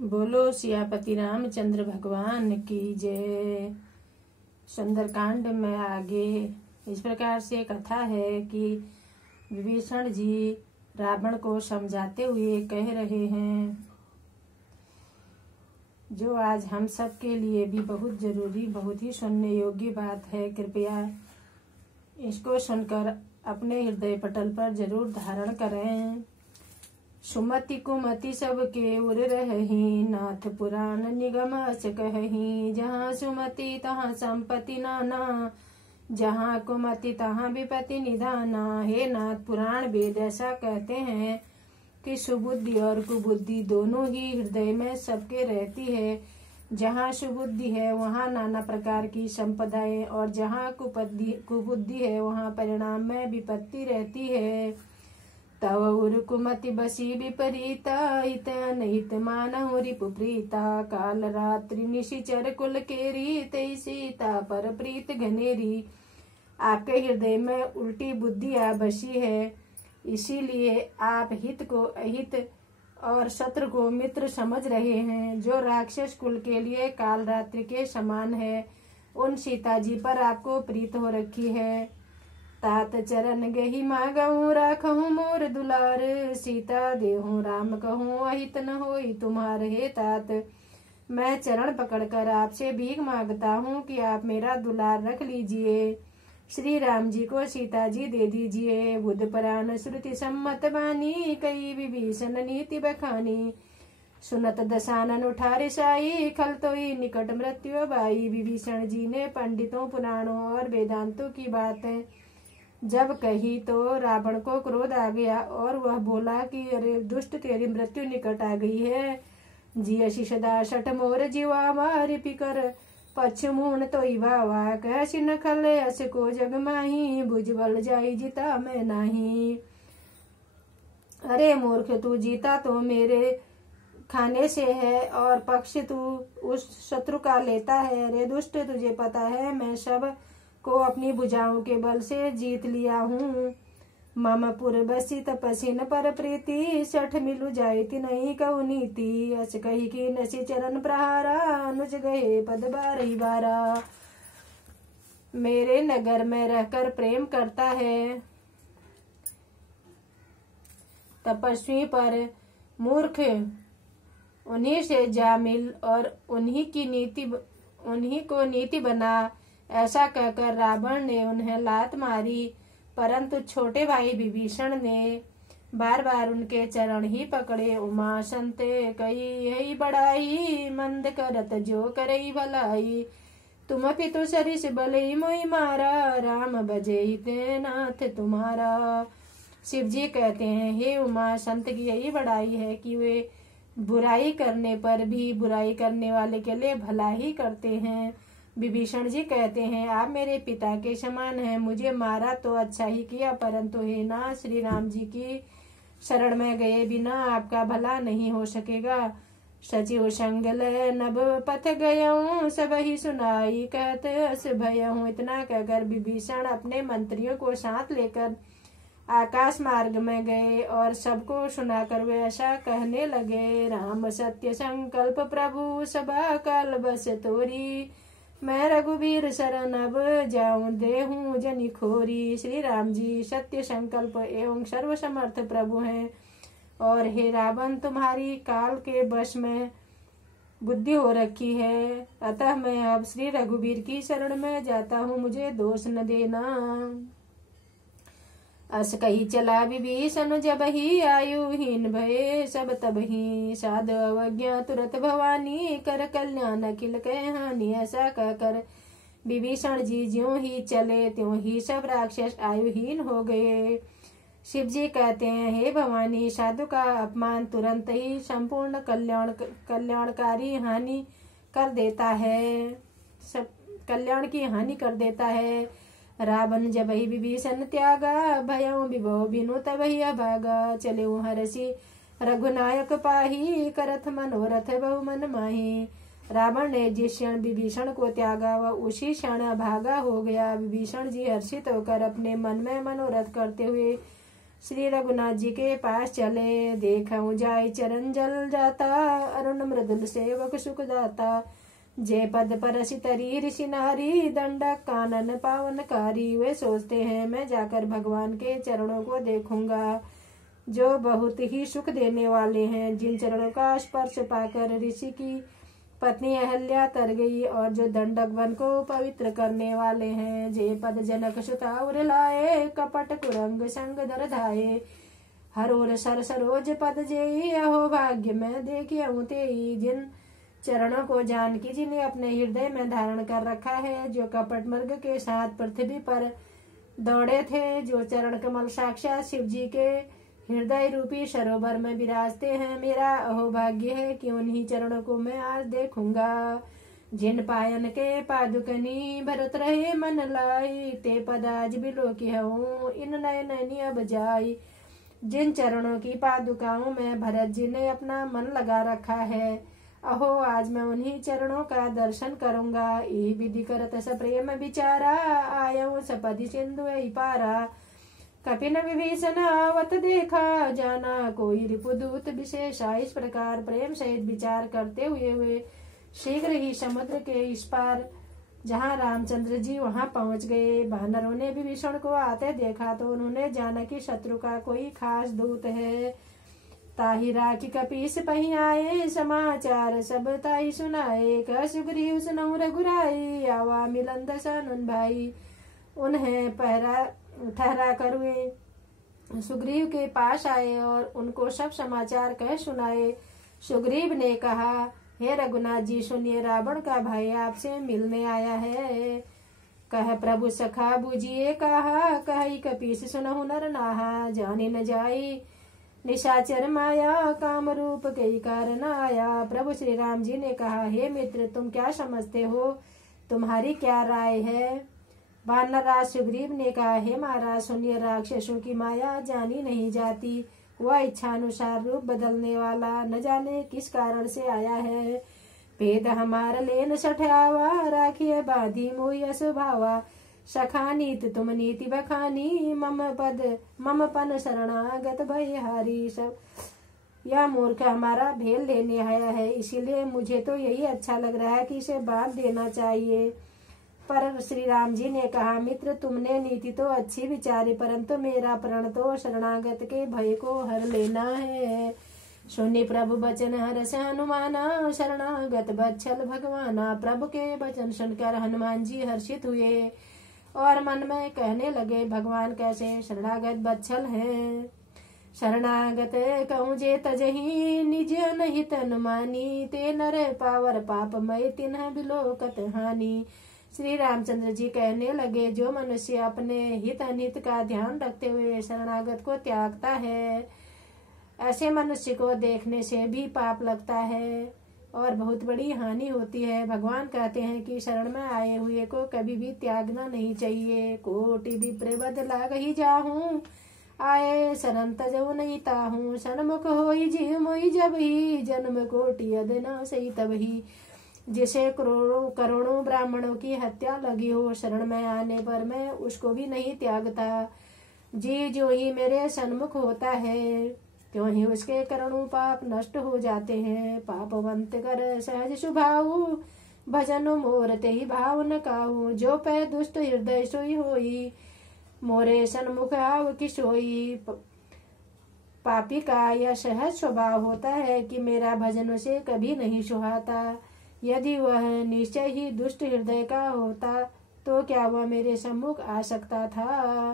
बोलो सियापति रामचंद्र भगवान की जय। सुंदरकांड में आगे इस प्रकार से कथा है कि विभीषण जी रावण को समझाते हुए कह रहे हैं, जो आज हम सब के लिए भी बहुत जरूरी, बहुत ही सुनने योग्य बात है। कृपया इसको सुनकर अपने हृदय पटल पर जरूर धारण करें। सुमति कुमति सबके उर रही, नाथ पुराण निगम अस कही। जहाँ सुमति तहाँ संपत्ति नाना, जहाँ कुमति तहाँ विपत्ति निधाना। हे नाथ, पुराण वेद ऐसा कहते हैं कि सुबुद्धि और कुबुद्धि दोनों ही हृदय में सबके रहती है। जहाँ सुबुद्धि है वहाँ नाना प्रकार की संपदाएं, और जहाँ कुबुद्धि है वहाँ परिणाम में विपत्ति रहती है। तव उर कुमति बसी विपरीता, हित अनहित मानहु रिपु प्रीता। काल रात्रि निशिचर कुल केरी, तई सीता पर प्रीत घनेरी। आपके हृदय में उल्टी बुद्धि आ बसी है, इसीलिए आप हित को अहित और शत्रु को मित्र समझ रहे हैं। जो राक्षस कुल के लिए काल रात्रि के समान है, उन सीता जी पर आपको प्रीत हो रखी है। तात चरण गही मागहूँ, राखहूँ मोर दुलार। सीता देहूँ राम कहूँ, अहित न होई तुम्हार। हे तात, मैं चरण पकड़कर आपसे भीख मांगता हूँ कि आप मेरा दुलार रख लीजिए। श्री राम जी को सीता जी दे दीजिए। बुध पुराण श्रुति सम्मत बानी, कई विभीषण नीति बखानी। सुनत दशानन उठारे साई, खल तोई निकट मृत्यु बाई। विभीषण जी ने पंडितों, पुराणों और वेदांतों की बातें जब कही तो रावण को क्रोध आ गया और वह बोला कि अरे दुष्ट, तेरी मृत्यु निकट आ गई है। जियसि सदा सठ मोर जीवा, मारि पिकर पछमूण तो वावा। कहसि न खले अस को जग माही, भुजबल जाई जीता मैं नाही। अरे मूर्ख, तू जीता तो मेरे खाने से है और पक्ष तू उस शत्रु का लेता है। अरे दुष्ट, तुझे पता है मैं सब को अपनी भुजाओं के बल से जीत लिया हूँ। मम पुर बसी तपसिन पर प्रीति, सठ मिलु जायति नहीं कहु नीति। अस कही की नसी चरण प्रहारा, अनुज गए पद बारही बारा। मेरे नगर में रहकर प्रेम करता है तपस्वी पर मूर्ख उन्हीं से जा मिल और उन्हीं को नीति बना। ऐसा कहकर रावण ने उन्हें लात मारी, परंतु छोटे भाई विभीषण ने बार बार उनके चरण ही पकड़े। उमा संते कई यही बड़ाई, मंद करत जो करई भलाई। तुम पितु सरिस बलई मोई मारा, राम बजे ते नाथ तुम्हारा। शिव जी कहते हैं, हे उमा, संत की यही बड़ाई है कि वे बुराई करने पर भी बुराई करने वाले के लिए भला ही करते हैं। विभीषण जी कहते हैं, आप मेरे पिता के समान हैं। मुझे मारा तो अच्छा ही किया, परंतु हे नाथ, श्री राम जी की शरण में गए बिना आपका भला नहीं हो सकेगा। सचिव संगल नभ पथ गयऊं, सब ही सुनाई कहत अस भयऊं। इतना कहकर विभीषण अपने मंत्रियों को साथ लेकर आकाश मार्ग में गए और सबको सुनाकर वे ऐसा कहने लगे। राम सत्य संकल्प प्रभु, सभा काल बस तोरी। मैं रघुबीर शरण अब जाऊं, देहूं जनि खोरी। श्री राम जी सत्य संकल्प एवं सर्वसमर्थ प्रभु हैं, और हे रावण, तुम्हारी काल के वश में बुद्धि हो रखी है। अतः मैं अब श्री रघुबीर की शरण में जाता हूँ, मुझे दोष न देना। अस कही चला विभीषण, जब ही आयुहीन भये सब तब ही। साध अवज्ञा तुरत भवानी, कर कल्याण अखिल कह हानि। ऐसा कहकर विभीषण जी ज्यों ही चले त्यों ही सब राक्षस आयुहीन हो गए। शिव जी कहते हैं, हे भवानी, साधु का अपमान तुरंत ही संपूर्ण कल्याणकारी हानि कर देता है, सब कल्याण की हानि कर देता है। रावण जब ही विभीषण त्यागा, भयं विभो बिनु तब ही अभागा। चले हरसी रघुनायक पाही, करथ मनोरथ बहु मन माही। रावण ने जिस क्षण विभीषण को त्यागा, वह उसी क्षण भागा हो गया। विभीषण जी हर्षित होकर अपने मन में मनोरथ करते हुए श्री रघुनाथ जी के पास चले। देखऊं जाय चरण जल जाता, अरुण मृदुल सेवक सुख दाता। जय पद परसि तरी ऋषि नारी, दंडक कानन पावनकारी। वे सोचते हैं मैं जाकर भगवान के चरणों को देखूंगा, जो बहुत ही सुख देने वाले हैं। जिन चरणों का स्पर्श पाकर ऋषि की पत्नी अहल्या तर गई, और जो दंडक वन को पवित्र करने वाले हैं। जय पद जनक सुता उर लाए, कपट कुरंग संग धर धाये। हर ओर सर सरोज पद जेई, अहो भाग्य में देखियऊं तेई। जिन चरणों को जानकी जी ने अपने हृदय में धारण कर रखा है, जो कपट मर्ग के साथ पृथ्वी पर दौड़े थे। जो चरण कमल साक्षात शिव जी के हृदय रूपी सरोवर में विराजते हैं। मेरा अहोभाग्य है कि उन्हीं चरणों को मैं आज देखूंगा। जिन पायन के पादुकनी भरत रहे मन लाई, ते पद आज बिलो की हूँ इन नए नैनी अब जाई। जिन चरणों की पादुकाओं में भरत जी ने अपना मन लगा रखा है, अहो आज मैं उन्हीं चरणों का दर्शन करूंगा। यही विधि करत सप्रेम विचारा, आयो सपदि सिंधु पारा। कपिन विभीषण आवत देखा, जाना कोई रिपुदूत विशेषा। इस प्रकार प्रेम सहित विचार करते हुए शीघ्र ही समुद्र के इस पार जहाँ रामचंद्र जी वहां पहुंच गए। वानरों ने विभीषण को आते देखा तो उन्होंने जाना कि शत्रु का कोई खास दूत है। ताहि राखी कपीस पही आए, समाचार सब ताई सुनाए। कह सुग्रीव सुनऊ रघुराई, आवा मिलन दशानन भाई। उन्हें ठहरा कर वे सुग्रीव के पास आए और उनको सब समाचार कह सुनाए। सुग्रीव ने कहा, हे रघुनाथ जी सुनिए, रावण का भाई आपसे मिलने आया है। कह प्रभु सखा बूझिए कहा, कही कपीस सुनहु नर नाहा। जाने न जाई निशाचर माया, काम रूप कई कारण आया। प्रभु श्री राम जी ने कहा, हे मित्र तुम क्या समझते हो, तुम्हारी क्या राय है। वानरराज सुग्रीव ने कहा, हे महाराज सुनिए, राक्षसों की माया जानी नहीं जाती। वह इच्छानुसार रूप बदलने वाला न जाने किस कारण से आया है। भेद हमार लेन सठावा, राखिए बाधी मोहि असभावा। सखा नीत तुम नीति बखानी, मम पन शरणागत भयहारी। सब यह मूर्ख हमारा भेद लेने आया है, इसीलिए मुझे तो यही अच्छा लग रहा है कि इसे बांध देना चाहिए। पर श्री राम जी ने कहा, मित्र तुमने नीति तो अच्छी विचारी, परंतु मेरा प्रण तो शरणागत के भय को हर लेना है। सुनि प्रभु बचन हर्ष हनुमाना, शरणागत बच्छल भगवाना। प्रभु के वचन सुनकर हनुमान जी हर्षित हुए और मन में कहने लगे, भगवान कैसे शरणागत बच्छल हैं। शरणागत कहूँ जे तजही, निज नहीं तन मानी। ते नर पावर पाप मय तिन्ह बिलोकत हानि। श्री रामचंद्र जी कहने लगे, जो मनुष्य अपने हित अनित का ध्यान रखते हुए शरणागत को त्यागता है, ऐसे मनुष्य को देखने से भी पाप लगता है और बहुत बड़ी हानि होती है। भगवान कहते हैं कि शरण में आए हुए को कभी भी त्यागना नहीं चाहिए। कोटि विप्र बद लाग ही जाहूं, आए शरण तजऊ नहीं ताहूं। सन्मुख होई जीव मोहि जब ही, जन्म कोटि यद न सही तब ही। जिसे करोड़ों ब्राह्मणों की हत्या लगी हो, शरण में आने पर मैं उसको भी नहीं त्यागता। जी जो ही मेरे सन्मुख होता है, क्यों ही उसके करोड़ों पाप नष्ट हो जाते हैं। पापवंत कर सहज स्वभाव, भजन मोर ते ही भाव न काहू। जो पै दुष्ट हृदय सोई होई, मोरे सन्मुख आव की सोई। पापी का यह सहज स्वभाव होता है कि मेरा भजन उसे कभी नहीं सुहाता। यदि वह निश्चय ही दुष्ट हृदय का होता तो क्या वह मेरे सम्मुख आ सकता था।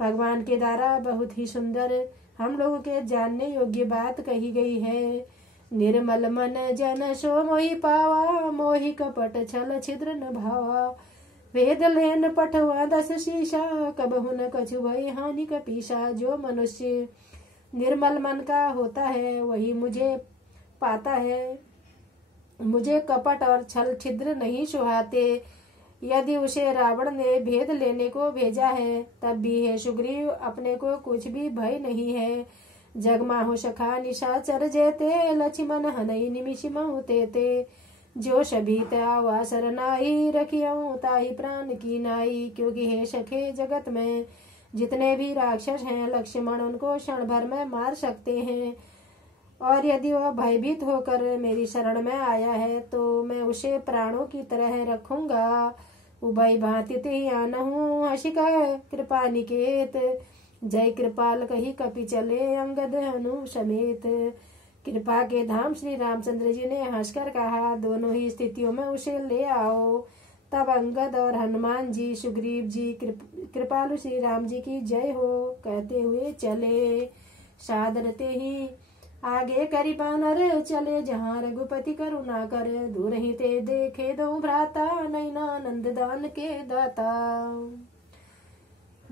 भगवान के द्वारा बहुत ही सुंदर हम लोगों के जानने योग्य बात कही गई है। निर्मल मन जन सो मोहि पावा, मोहि कपट छल छिद्र न भावा। वेद लेन पठवा 10 शीशा, कबहु न कछु भय हानि कपीसा। जो मनुष्य निर्मल मन का होता है वही मुझे पाता है। मुझे कपट और छल छिद्र नहीं सुहाते। यदि उसे रावण ने भेद लेने को भेजा है, तब भी हे सुग्रीव अपने को कुछ भी भय नहीं है। जगमाहु सखा निशाचर जेते, लक्ष्मण हनई निमिष महु तेते। जो सभीत आवा सरनाई, रखियऊं ताई प्राण की नाई। क्योंकि हे सखे जगत में जितने भी राक्षस हैं लक्ष्मण उनको क्षण भर में मार सकते हैं, और यदि वह भयभीत होकर मेरी शरण में आया है तो मैं उसे प्राणों की तरह रखूंगा। उभय भांति ही आनहु हसिका कृपा निकेत, जय कृपाल कही कपि चले अंगद हनु समेत। कृपा के धाम श्री रामचंद्र जी ने हंसकर कहा, दोनों ही स्थितियों में उसे ले आओ। तब अंगद और हनुमान जी, सुग्रीव जी कृपालु श्री राम जी की जय हो कहते हुए चले। सादरते ही आगे करी बानर चले, जहाँ रघुपति करुणा कर, दूर ही ते देखे दो भ्राता, नैना नंद दान के दाता।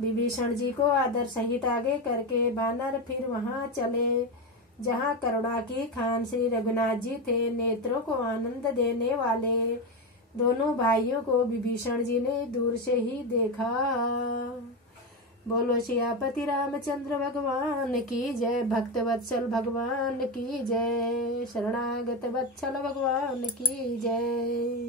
विभीषण जी को आदर सहित आगे करके बानर फिर वहां चले जहाँ करुणा की खान श्री रघुनाथ जी थे, नेत्रों को आनंद देने वाले। दोनों भाइयों को विभीषण जी ने दूर से ही देखा। बोलो सियापति रामचंद्र भगवान की जय, भक्त वत्सल भगवान की जय, शरणागत वत्सल भगवान की जय।